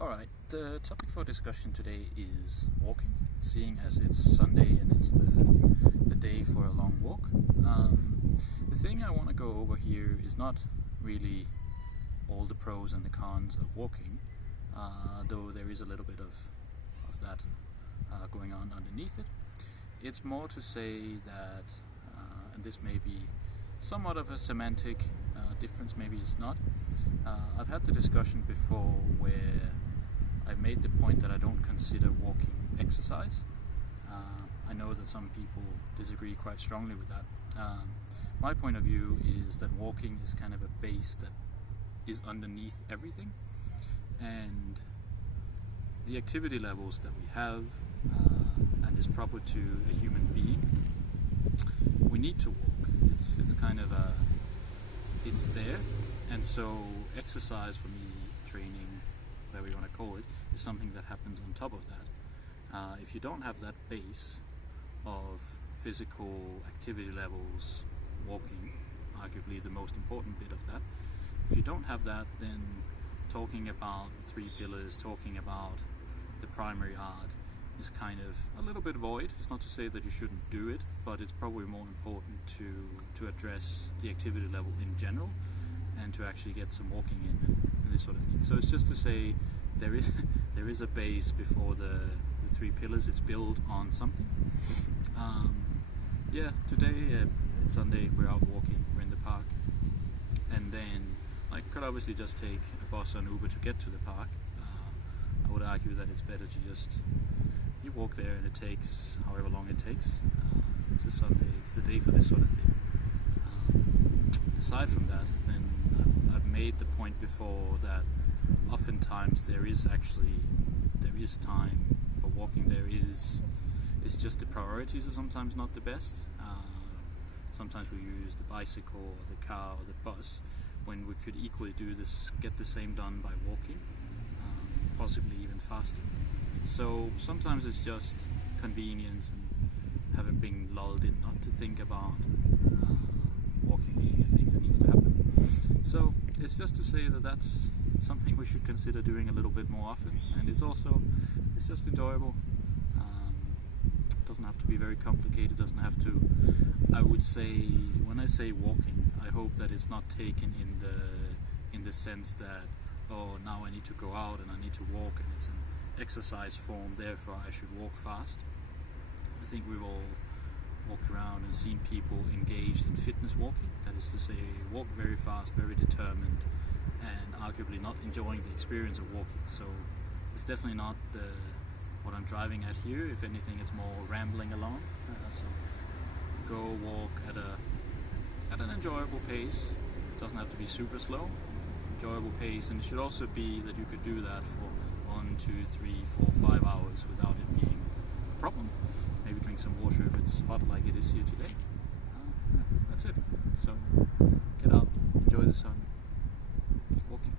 Alright, the topic for discussion today is walking, seeing as it's Sunday and it's the day for a long walk. The thing I want to go over here is not really all the pros and the cons of walking, though there is a little bit of that going on underneath it. It's more to say that, and this may be somewhat of a semantic difference, maybe it's not. I've had the discussion before where I've made the point that I don't consider walking exercise. I know that some people disagree quite strongly with that. My point of view is that walking is kind of a base that is underneath everything, and the activity levels that we have and is proper to a human being, we need to walk. It's kind of it's there, and so exercise for me, training, whatever you want to call it, is something that happens on top of that. If you don't have that base of physical activity levels, walking, arguably the most important bit of that, if you don't have that, then talking about three pillars, talking about the primary art is kind of a little bit void. It's not to say that you shouldn't do it, but it's probably more important to address the activity level in general and to actually get some walking in and this sort of thing. So it's just to say there is a base before the three pillars. It's built on something. Today, Sunday, we're out walking, we're in the park, and then I could obviously just take a bus or an Uber to get to the park. I would argue that it's better to just, you walk there and it takes however long it takes. It's a Sunday, it's the day for this sort of thing. Aside from that, then I've made the point before that oftentimes there is time for walking. It's just the priorities are sometimes not the best. Sometimes we use the bicycle or the car or the bus when we could equally get the same done by walking, possibly even faster. So sometimes it's just convenience and having been lulled in not to think about walking being a thing that needs to happen. So it's just to say that that's something we should consider doing a little bit more often, and it's just enjoyable. It doesn't have to be very complicated, doesn't have to, I would say, when I say walking, I hope that it's not taken in the sense that, oh, now I need to go out and I need to walk and it's an exercise form, therefore I should walk fast. I think we've all walked around and seen people engaged in fitness walking, that is to say, walk very fast, very determined, and arguably not enjoying the experience of walking. So it's definitely not what I'm driving at here. If anything, it's more rambling along. So go walk at an enjoyable pace. It doesn't have to be super slow. Enjoyable pace, and it should also be that you could do that for 1, 2, 3, 4, 5 hours without it being a problem. Maybe drink some water if it's hot like it is here today. That's it. So get out, enjoy the sun, walking.